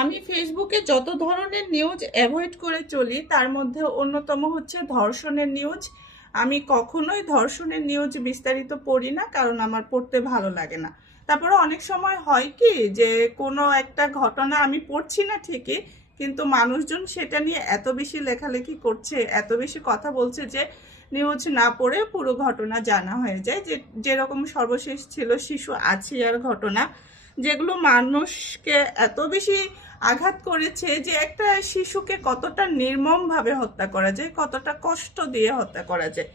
আমি ফেসবুকে যত ধরনের নিউজ অ্যাভয়েড করে চলি তার মধ্যে অন্যতম হচ্ছে ধর্ষণের নিউজ। আমি কখনোই ধর্ষণের নিউজ বিস্তারিত পড়ি না, কারণ আমার পড়তে ভালো লাগে না। তারপরে অনেক সময় হয় কি যে কোনো একটা ঘটনা আমি পড়ছি না ঠিকই, কিন্তু মানুষজন সেটা নিয়ে এত বেশি লেখালেখি করছে, এত বেশি কথা বলছে যে নিউজ না পড়ে পুরো ঘটনা জানা হয়ে যায়। যে যেরকম সর্বশেষ ছিল শিশু আছিয়ার ঘটনা, যেগুলো মানুষকে এত বেশি আঘাত করেছে যে একটা শিশুকে কতটা নির্মমভাবে হত্যা করা যায়, কতটা কষ্ট দিয়ে হত্যা করা যায়।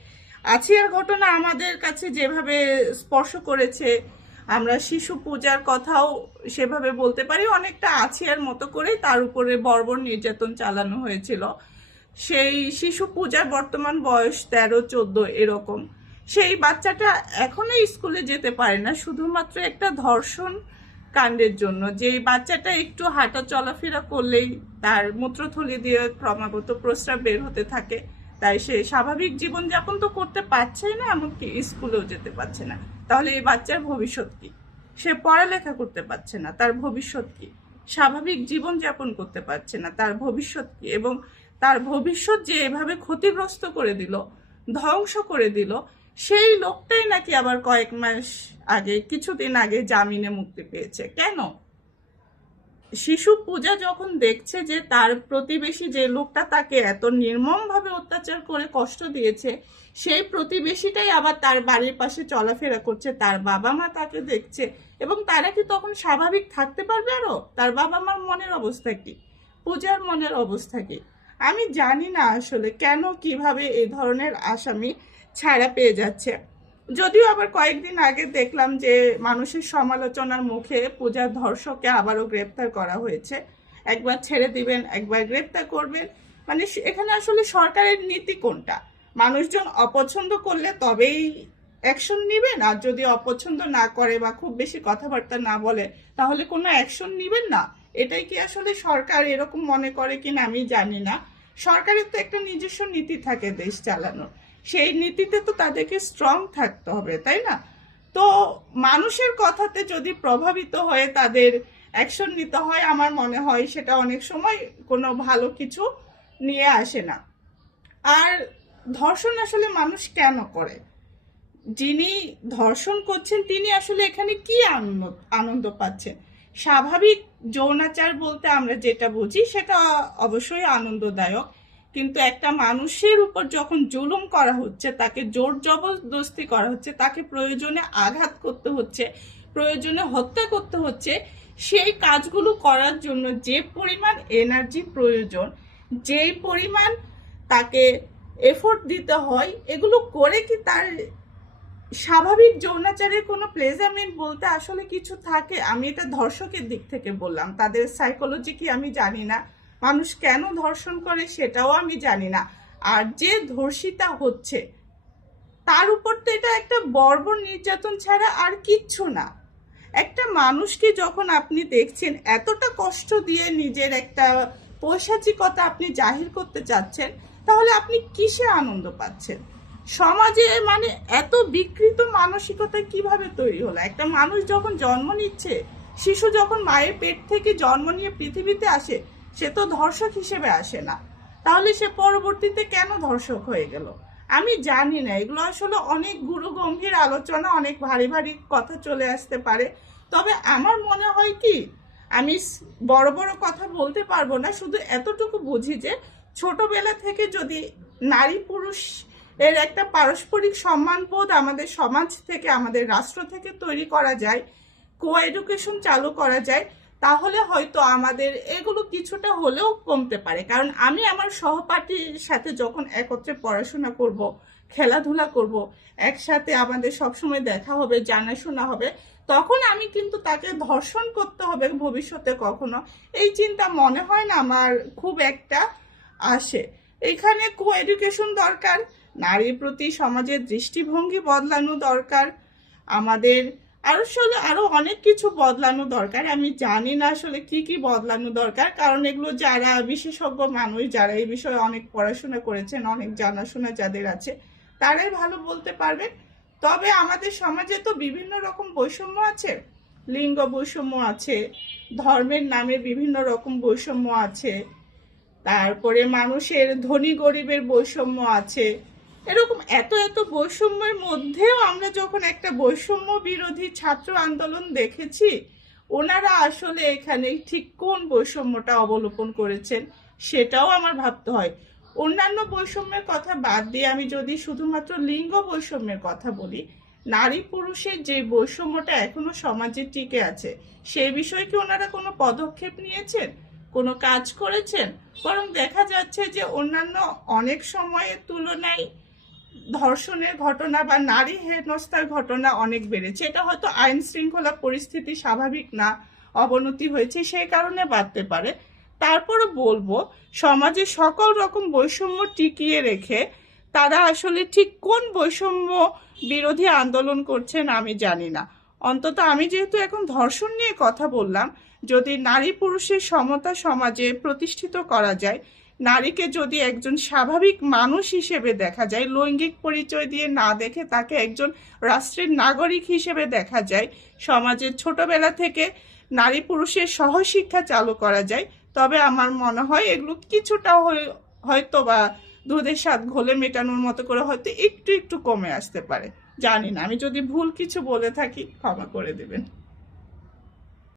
আছিয়ার ঘটনা আমাদের কাছে যেভাবে স্পর্শ করেছে, আমরা শিশু পূজার কথাও সেভাবে বলতে পারি। অনেকটা আছিয়ার মতো করেই তার উপরে বর্বর নির্যাতন চালানো হয়েছিল। সেই শিশু পূজার বর্তমান বয়স 13-14 এরকম। সেই বাচ্চাটা এখনো স্কুলে যেতে পারে না শুধুমাত্র একটা ধর্ষণ কাণ্ডের জন্য। যে বাচ্চাটা একটু হাঁটা চলাফেরা করলেই তার মূত্রথলি দিয়ে ক্রমাগত প্রস্রাব বের হতে থাকে, তাই সে স্বাভাবিক জীবনযাপন তো করতে পারছেই না, এমনকি স্কুলেও যেতে পারছে না। তাহলে এই বাচ্চার ভবিষ্যৎ কি? সে পড়ালেখা করতে পারছে না, তার ভবিষ্যৎ কি? স্বাভাবিক জীবনযাপন করতে পারছে না, তার ভবিষ্যৎ কি? এবং তার ভবিষ্যৎ যে এভাবে ক্ষতিগ্রস্ত করে দিল, ধ্বংস করে দিল, সেই লোকটাই নাকি আবার কয়েক মাস আগে, কিছুদিন আগে জামিনে মুক্তি পেয়েছে। কেন? শিশু পূজা যখন দেখছে যে তার প্রতিবেশী যে লোকটা তাকে এত নির্মমভাবে অত্যাচার করে কষ্ট দিয়েছে, সেই প্রতিবেশীটাই আবার তার বাড়ির পাশে চলাফেরা করছে, তার বাবা মা তাকে দেখছে, এবং তারা কি তখন স্বাভাবিক থাকতে পারবে? আরো তার বাবা মার মনের অবস্থা কি, পূজার মনের অবস্থা কি? আমি জানি না আসলে কেন কিভাবে এই ধরনের আসামি ছাড়া পেয়ে যাচ্ছে। যদিও আবার কয়েকদিন আগে দেখলাম যে মানুষের সমালোচনার মুখে পূজার ধর্ষককে আবারও গ্রেপ্তার করা হয়েছে। একবার ছেড়ে দিবেন, একবার গ্রেপ্তার করবেন। মানে এখানে আসলে সরকারের নীতি কোনটা? মানুষজন অপছন্দ করলে তবেই অ্যাকশন নিবেন, আর যদি অপছন্দ না করে বা খুব বেশি কথাবার্তা না বলে তাহলে কোনো অ্যাকশন নিবেন না? এটাই কি আসলে সরকার এরকম মনে করে কিনা আমি জানি না। সরকারের তো একটা নিজস্ব নীতি থাকে দেশ চালানোর, সেই নীতিতে তো তাদেরকে স্ট্রং থাকতে হবে, তাই না? তো মানুষের কথাতে যদি প্রভাবিত হয়ে তাদের অ্যাকশন নিতে হয়, আমার মনে হয় সেটা অনেক সময় কোনো ভালো কিছু নিয়ে আসে না। আর ধর্ষণ আসলে মানুষ কেন করে? যিনি ধর্ষণ করছেন তিনি আসলে এখানে কি আনন্দ আনন্দ পাচ্ছেন? স্বাভাবিক যৌনাচার বলতে আমরা যেটা বুঝি সেটা অবশ্যই আনন্দদায়ক, কিন্তু একটা মানুষের উপর যখন জুলুম করা হচ্ছে, তাকে জোর জবরদস্তি করা হচ্ছে, তাকে প্রয়োজনে আঘাত করতে হচ্ছে, প্রয়োজনে হত্যা করতে হচ্ছে, সেই কাজগুলো করার জন্য যে পরিমাণ এনার্জি প্রয়োজন, যেই পরিমাণ তাকে এফোর্ট দিতে হয়, এগুলো করে কি তার স্বাভাবিক যৌনাচারের কোনো প্লেজারমেন্ট বলতে আসলে কিছু থাকে? আমি এটা ধর্ষকের দিক থেকে বললাম, তাদের সাইকোলজি কি আমি জানি না, মানুষ কেন ধর্ষণ করে সেটাও আমি জানি না। আর যে ধর্ষিতা হচ্ছে তার উপর তো এটা একটা বর্বর নির্যাতন ছাড়া আর কিচ্ছু না। একটা মানুষকে যখন আপনি দেখছেন এতটা কষ্ট দিয়ে নিজের একটা পৈশাচিকতা আপনি জাহির করতে চাচ্ছেন, তাহলে আপনি কিসে আনন্দ পাচ্ছেন? সমাজে মানে এত বিকৃত মানসিকতা কিভাবে তৈরি হলো? একটা মানুষ যখন জন্ম নিচ্ছে, শিশু যখন মায়ের পেট থেকে জন্ম নিয়ে পৃথিবীতে আসে, সে তো ধর্ষক হিসেবে আসে না। তাহলে সে পরবর্তীতে কেন ধর্ষক হয়ে গেল? আমি জানি না, এগুলো আসলে অনেক গুরু গম্ভীর আলোচনা, অনেক ভারী ভারী কথা চলে আসতে পারে। তবে আমার মনে হয় কি, আমি বড় বড় কথা বলতে পারবো না, শুধু এতটুকু বুঝি যে ছোটবেলা থেকে যদি নারী পুরুষ এর একটা পারস্পরিক সম্মানবোধ আমাদের সমাজ থেকে, আমাদের রাষ্ট্র থেকে তৈরি করা যায়, কো এডুকেশন চালু করা যায়, তাহলে হয়তো আমাদের এগুলো কিছুটা হলেও কমতে পারে। কারণ আমি আমার সহপাঠীর সাথে যখন একত্রে পড়াশোনা করব, খেলাধুলা করব, একসাথে আমাদের সবসময় দেখা হবে, জানাশোনা হবে, তখন আমি কিন্তু তাকে ধর্ষণ করতে হবে ভবিষ্যতে কখনো, এই চিন্তা মনে হয় না আমার খুব একটা আসে। এখানে কো এডুকেশন দরকার, নারীর প্রতি সমাজের দৃষ্টিভঙ্গি বদলানো দরকার, আমাদের আরো অনেক কিছু বদলানো দরকার। আমি জানি না আসলে কি কি বদলানো দরকার, কারণ এগুলো যারা বিশেষজ্ঞ মানুষ, যারা এই বিষয়ে অনেক পড়াশোনা করেছেন, অনেক জানাশোনা যাদের আছে, তারাই ভালো বলতে পারবে। তবে আমাদের সমাজে তো বিভিন্ন রকম বৈষম্য আছে, লিঙ্গ বৈষম্য আছে, ধর্মের নামে বিভিন্ন রকম বৈষম্য আছে, তারপরে মানুষের ধনী গরিবের বৈষম্য আছে। এরকম এত এত বৈষম্যের মধ্যেও আমরা যখন একটা বৈষম্য বিরোধী ছাত্র আন্দোলন দেখেছি, ওনারা আসলে এখানে ঠিক কোন বৈষম্যটা অবলোকন করেছেন সেটাও আমার ভাবতে হয়। অন্যান্য বৈষম্যের কথা বাদ দিয়ে আমি যদি শুধুমাত্র লিঙ্গ বৈষম্যের কথা বলি, নারী পুরুষের যে বৈষম্যটা এখনো সমাজে টিকে আছে, সেই বিষয়ে কি ওনারা কোনো পদক্ষেপ নিয়েছেন, কোনো কাজ করেছেন? বরং দেখা যাচ্ছে যে অন্যান্য অনেক সময়ের তুলনায় ধর্ষণের ঘটনা বা নারী হেনস্থার ঘটনা অনেক বেড়েছে। এটা হয়তো আইন শৃঙ্খলা পরিস্থিতি স্বাভাবিক না, অবনতি হয়েছে সেই কারণে বাড়তে পারে। তারপরও বলবো, সমাজে সকল রকম বৈষম্য টিকিয়ে রেখে তারা আসলে ঠিক কোন বৈষম্য বিরোধী আন্দোলন করছেন আমি জানি না। অন্তত আমি যেহেতু এখন ধর্ষণ নিয়ে কথা বললাম, যদি নারী পুরুষের সমতা সমাজে প্রতিষ্ঠিত করা যায়, নারীকে যদি একজন স্বাভাবিক মানুষ হিসেবে দেখা যায়, লৈঙ্গিক পরিচয় দিয়ে না দেখে তাকে একজন রাষ্ট্রের নাগরিক হিসেবে দেখা যায়, সমাজের ছোটবেলা থেকে নারী পুরুষের সহশিক্ষা চালু করা যায়, তবে আমার মনে হয় এগুলো কিছুটা হয়তো বা দুধের স্বাদ ঘোলে মেটানোর মতো করে হয়তো একটু একটু কমে আসতে পারে। জানি না, আমি যদি ভুল কিছু বলে থাকি ক্ষমা করে দেবেন।